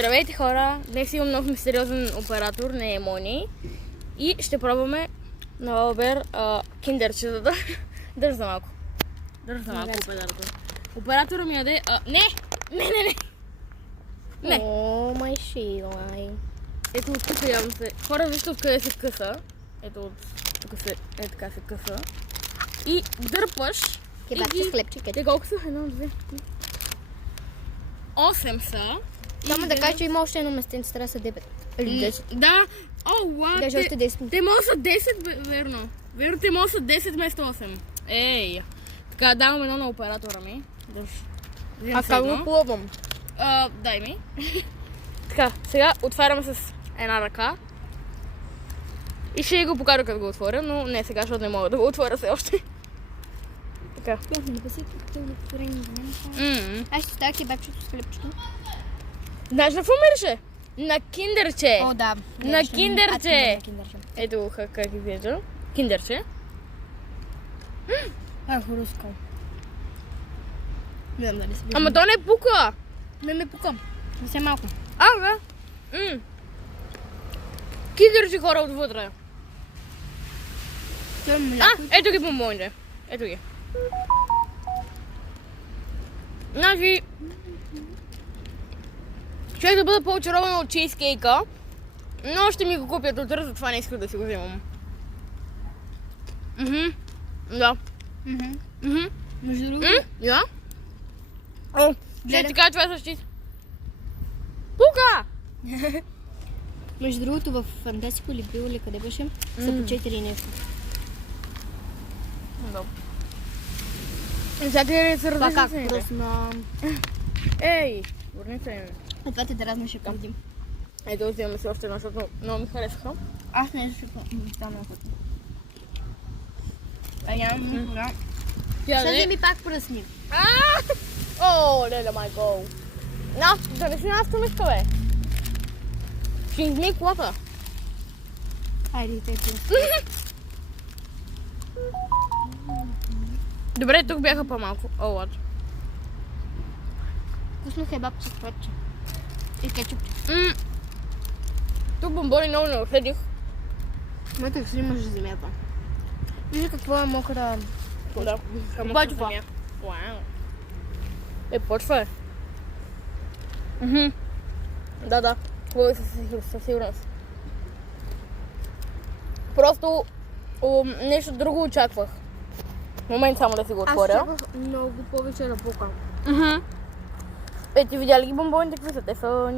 Здравейте хора! Днес имам нов мистериозен оператор, не е Мони. И ще пробваме на Валбер киндерчетата. Държа за малко. Оператор. Оператора ми яде... Не! О, май шилай. Ето от тук явно се... Хора, вижте откъде се къса. Ето от тук се... така се къса. И дърпаш. Кебабче с хлебче. Те колко са? 1, 2, 8 са. Само да кажа, че има още едно местенце, трябва да са 9. Или 10. Да. О, вау. Даже още 10. Те могат са 10, верно. Верно, те могат са 10 вместо 8. Ей. Така, давам едно на оператора ми. А как го пробвам? Дай ми. Така, сега отварям с една ръка. И ще го покажа като го отворя, но не сега, защото не мога да го отворя все още. Така. Аз ще става кебабчето с хлебчето. Знаеш на какво мирише? На киндерче! О, да. На киндерче! киндерче. Ето как изглежда. Киндерче. Хрустко. Не знам дали се вижда. Ама то не пука! Не пукам. Съвсем малко. Да. Киндерче хора отвътре. Това е мляко. Ето ги бомбоните. Ето ги. Значи... Човек да бъда по-очарована от чизкейка, но ще ми го купят утре, затова не исках да си го вземам. Да. Между другото, Да? О, ще ти кажа, това е с чиз. Пука! между другото в Фантастико или Био или къде беше, са по 4 нещо. Да. Сега се Това как? различни. Просто на... Ей, върни се ми. А това те дразна ще видим. Ето, вземаме си още едно, защото много ми харесаха. Аз не ще стана като. А нямам никога. Сега ми пак пръсни. О, леле майко. Да не си нас тъмишка, бе. Ще измий колата. Хайде, те Добре, тук бяха по-малко. О, лад. вкусно хебабче с хлебче. И кетчупче. Тук бомбони много не усетих. Мътък си имаш земята. Вижте какво е мокра. Да. Почва. Вау. Почва е. Да. Хубаво е със сигурност. Просто нещо друго очаквах. Момент само да си го отворя. Аз очаквах много повече да пука. Ти видя ли ги бомбоните, какви са? Те са